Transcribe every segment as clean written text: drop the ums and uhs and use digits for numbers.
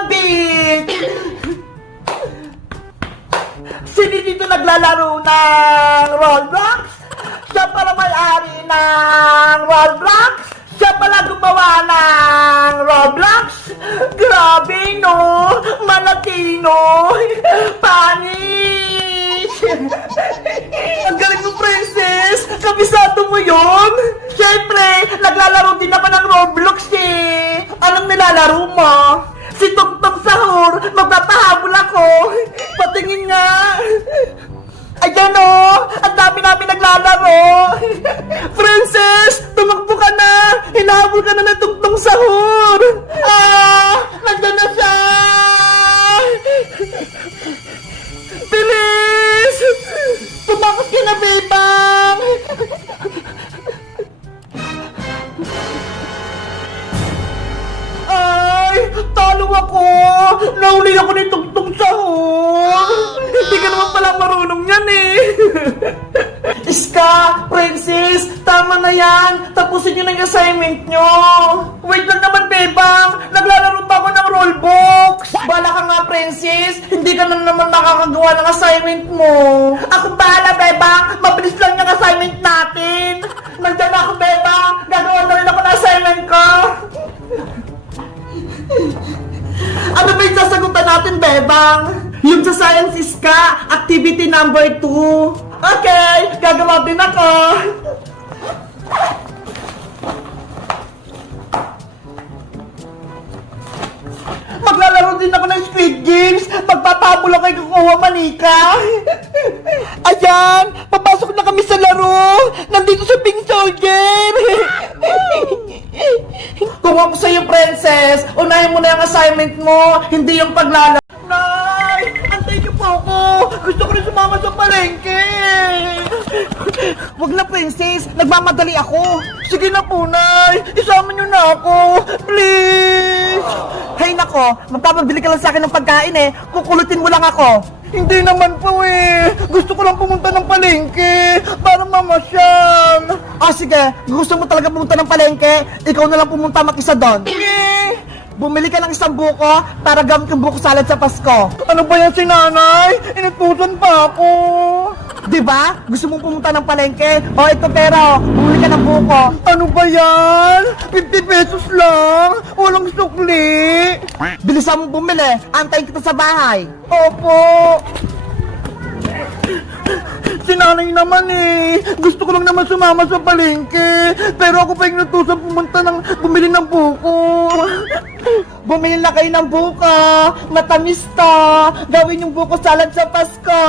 Gambit! Sino dito naglalaro ng Roblox? Siya pala may-ari ng Roblox? Siya pala gumawa ng Roblox? Grabe, no? Manatino! Panis! Ang galing mo, princess! Kabisado mo yon? Siyempre, naglalaro din ako ng Roblox eh! Anong nilalaro mo? Si Tugtog Sahur! Magpapahabol ako! Patingin nga! Ayan o! Ang dami namin naglalaro! Princess! Tumakbo ka na! Hinahabol ka na ng Tugtog Sahur! Ah! Nandun na siya! Bilis! Tumakot ka na, Bebang! Ay! Talo ako! Nahuli ako ni Tugtog Sahur! Hindi ka naman pala marunong yan eh! Iska! Princess! Tama na yan! Tapusin nyo na yung assignment nyo! Wait lang naman, Bebang! Naglalaro pa ako ng Roblox! Bala ka nga, Princess! Hindi ka na naman makakagawa ng assignment mo! Ako bahala, Bebang! Mabilis lang yung assignment natin! Nandiyan ako, Bebang! Gagawa na rin ako ng assignment ko! Ano ba yung sasagutan natin, Bebang? Yung sa Science Iska, activity number 2. Okay, gagawa din ako. Maglalaro din ako ng Squid Games. Magpapahabol ako kay Kukuha Manika. Ayan, papasok na kami sa laro. Nandito sa Pink Soldier. Kung ako sa'yo, princess, unahin mo na yung assignment mo, hindi yung paglalaro. Nay! Antay niyo po ako! Gusto ko rin sumama sa palengke! Wag na, princess! Nagmamadali ako! Sige na po, Nay! Isama niyo na ako! Please! Hay nako! Magpapabili ka lang sa akin ng pagkain eh! Kukulutin mo lang ako! Hindi naman po eh! Gusto ko lang pumunta ng palengke para mamasyal! Ah sige! Gusto mo talaga pumunta ng palengke? Ikaw na lang pumunta mag-isa doon! Bumili ka ng isang buko para gamit yung buko salad sa Pasko. Ano ba yan si nanay? Inutusan pa ako. Diba? Gusto mong pumunta ng palengke? O ito pera, bumili ka ng buko. Ano ba yan? 50 pesos lang. Walang sukli. Bilisan mong bumili. Antayin kita sa bahay. Opo. Si nanay naman eh. Gusto ko lang naman sumama sa palengke. Pero ako pa yung natusan bumili ng buko. Bumili na kayo ng buko. Matamis to. Gawin yung buko salad sa Pasko.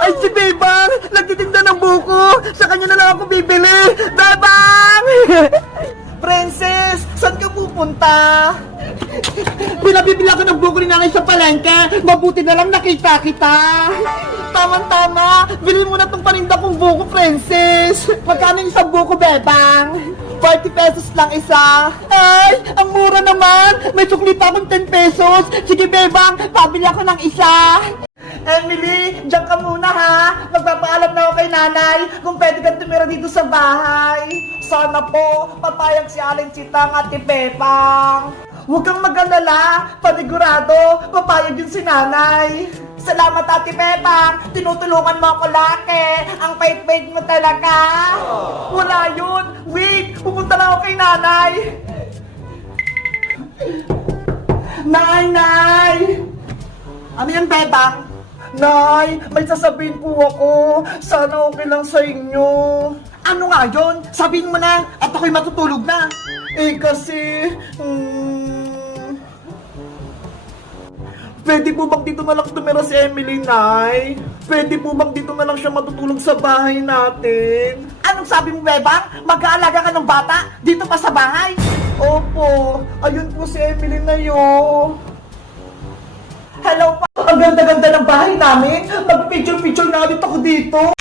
Ay si Bebang, nagtitinda ng buko. Sa kanya na lang ako bibili. Bebang! Princess, saan ka pupunta? Pinabibili ako ng buko ni nanay sa palengke. Mabuti na lang nakita kita. Tama-tama. Bilhin mo na itong paninda kong buko, princess. Magkano yung isang buko, Bebang? 40 pesos lang isa. Ay, ang mura naman. May sukli pa akong 10 pesos. Sige, Bebang, pabili ako ng isa. Emily, diyan ka muna ha. Magpapaalam na ako kay nanay kung pwede kang tumira dito sa bahay. Sana po, papayag si Aling Chitang at si Pepang. Huwag kang mag-alala, panigurado, papayag yun si nanay. Salamat, Ate Pepang. Tinutulungan mo ako laki. Ang pait-pait mo talaga. Wala yun. Wait, pupunta na ako kay nanay. Nay! Ano yan, Pepang? Nay, may sasabihin po ako. Sana okay lang sa inyo. Ano nga yun? Sabihin mo na at ako'y matutulog na. Eh kasi... Pwede po bang dito na lang tumira si Emily, Nay? Pwede po bang dito na lang siya matutulog sa bahay natin? Anong sabi mo, Bebang? Mag-aalaga ka ng bata? Dito pa sa bahay? Opo, ayun po si Emily na yun. Hello pa! Ang ganda-ganda ng bahay namin! Mag-picture-picture na ulit ako dito!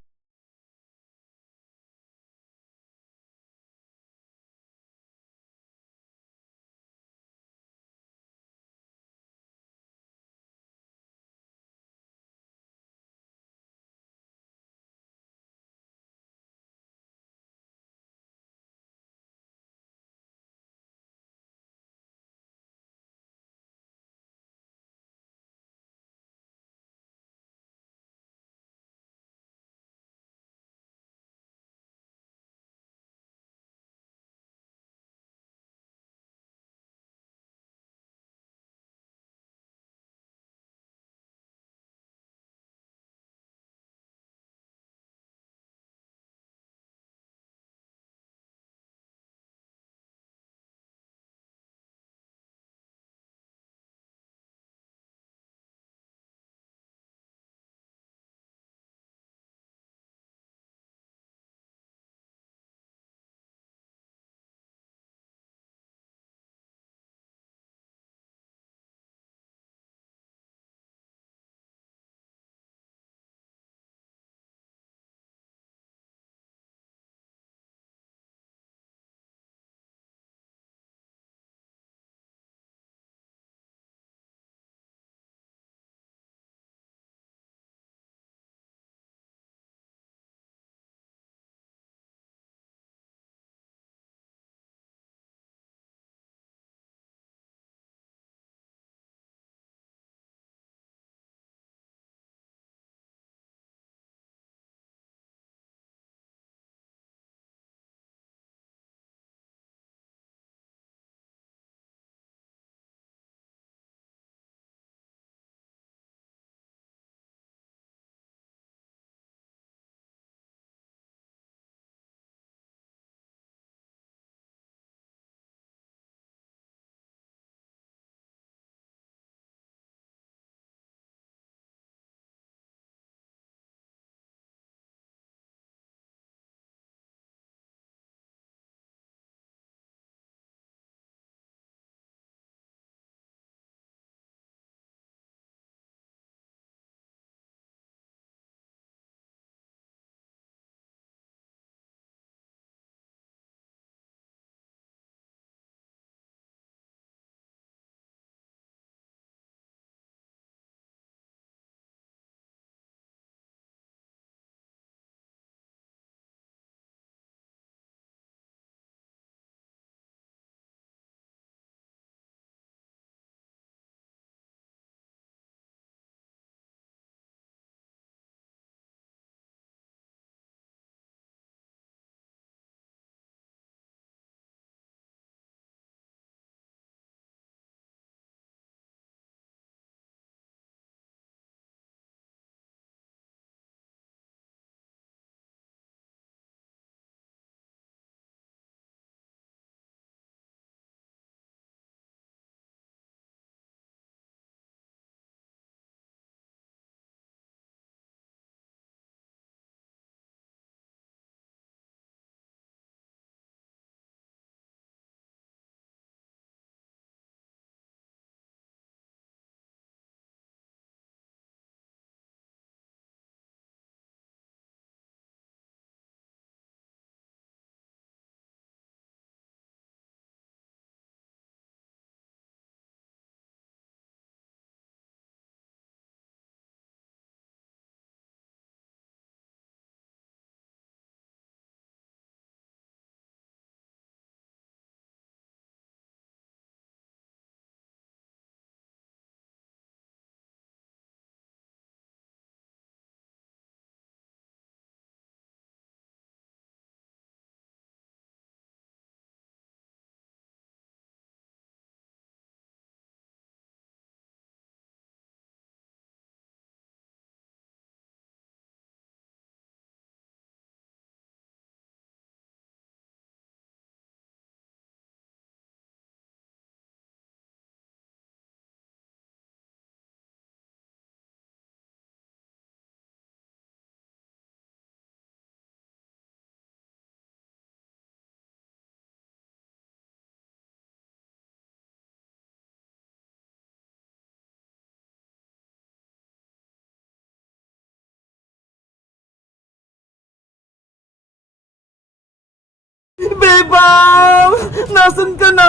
Bebang! Nasaan ka na?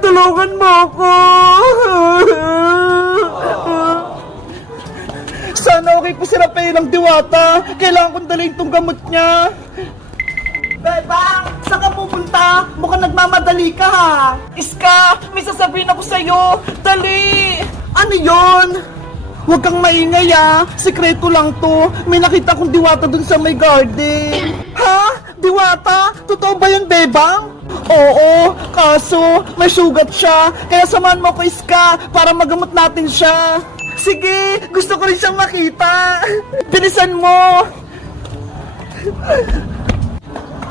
Tulungan mo ako! Sana okay po si Rafael ang diwata. Kailangan kong dalhin tong gamot niya. Bebang! Saan ka pupunta? Mukhang nagmamadali ka ha. Iska! May sasabihin ako sa'yo. Dali! Ano yon? Huwag kang maingay ah. Sekreto lang to. May nakita kong diwata dun sa may garden. Ha? Diwata? Totoo ba yun, Bebang? Oo, kaso may sugat siya. Kaya samahan mo ko, Iska, para magamot natin siya. Sige, gusto ko rin siyang makita. Bilisan mo.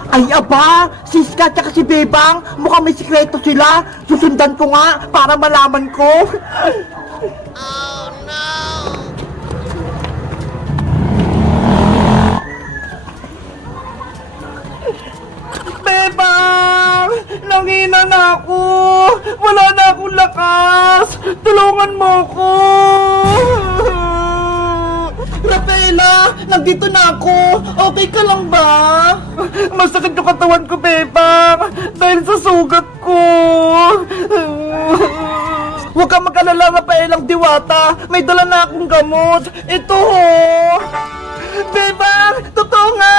Ay aba, si Iska at si Bebang, mukhang may sikreto sila. Susundan ko nga para malaman ko. Bebang! Nangina na ako! Wala na akong lakas! Tulungan mo ko! Rafaela! Nandito na ako! Okay ka lang ba? Masakit yung katawan ko, Bebang! Dahil sa sugat ko! Huwag kang mag-alala, Rafaelang diwata! May dala na akong gamot! Ito ho! Bebang! Totoo nga!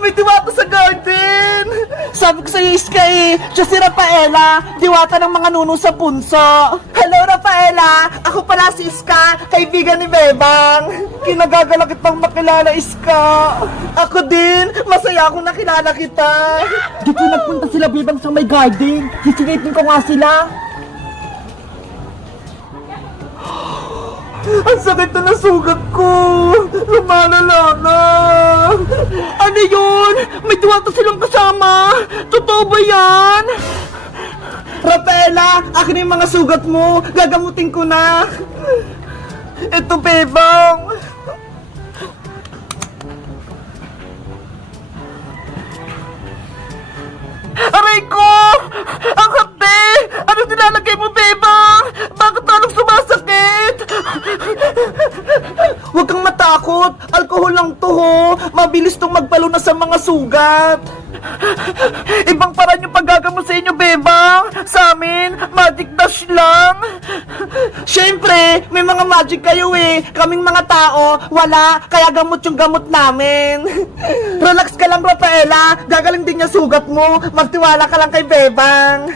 May diwata sa garden! Sabi ko sa'yo, Iska eh, siya si Rafaela, diwata ng mga nuno sa punso. Hello, Rafaela! Ako pala si Iska, kaibigan ni Bebang. Kinagagala kitang makilala, Iska. Ako din, masaya akong nakilala kita. Dito nagpunta sila, Bebang, sa may garden. Sisilipin ko nga sila. Ang sakit na nasugat ko! Lumalala na! Ano yun? May diwata silang kasama! Totoo ba yan? Rafaela, akin yung mga sugat mo! Gagamutin ko na! Ito, Bebang! Aray ko! Ang hapde! Anong nilalagay mo, Bebang? Bakit talong sumasakit? Huwag kang matakot. Alkohol lang to ho. Mabilis tong magpalunas sa mga sugat. Ibang paraan yung paggagamot sa inyo, Bebang. Sa amin, magic dash lang. Siyempre, may mga magic kayo eh. Kaming mga tao, wala. Kaya gamot yung gamot namin. Relax ka lang, Rafaela. Gagaling din yung sugat mo. Magtiwala ka lang kay Bebang.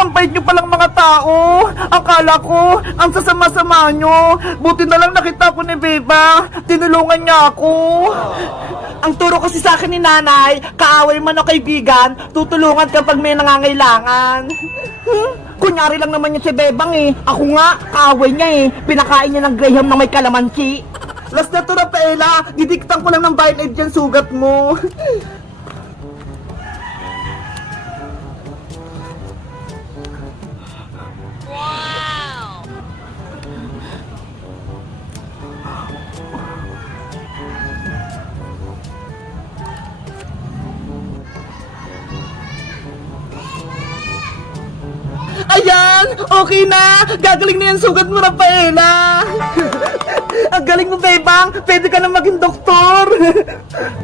Ang bait nyo palang mga tao. Akala ko, ang sasama-sama nyo. Buti na lang nakita ko ni Bebang. Tinulungan niya ako. Ang turo kasi sa akin ni nanay, kaaway man o kaibigan, tutulungan kapag may nangangailangan. Kunyari lang naman yun si Bebang eh. Ako nga, kaaway niya eh. Pinakain niya ng Graham na may kalamansi. Last na to, Rafaela. Didiktan ko lang ng Band-Aid yan sugat mo. Ayan! Okay na! Gagaling na yan sugat mo, Rafaela! Ang galing mo, Bebang! Pwede ka na maging doktor!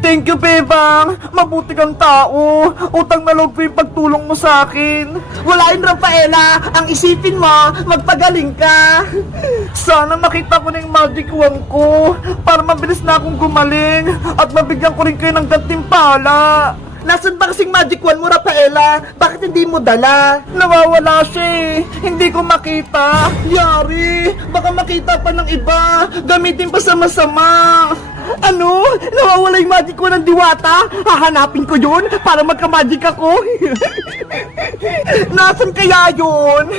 Thank you, Bebang! Mabuti kang tao! Utang na loob ko yung pagtulong mo sa akin! Wala yun, Rafaela! Ang isipin mo, magpagaling ka! Sana makita ko na yung magic wand ko para mabilis na akong gumaling at mabigyan ko rin kayo ng gantimpala! Nasaan ba kasing magic wand mo, Rafaela? Bakit hindi mo dala? Nawawala siya eh. Hindi ko makita. Yari, baka makita pa ng iba. Gamitin pa sa masama. Ano? Nawawala yung magic wand ng diwata? Hahanapin ko yun para magka-magic ako. Nasaan kaya yun?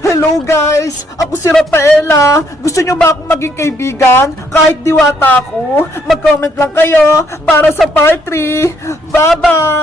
Hello guys! Ako si Rafaela. Gusto nyo ba akong maging kaibigan? Kahit diwata ako? Mag-comment lang kayo para sa part 3. Bye-bye!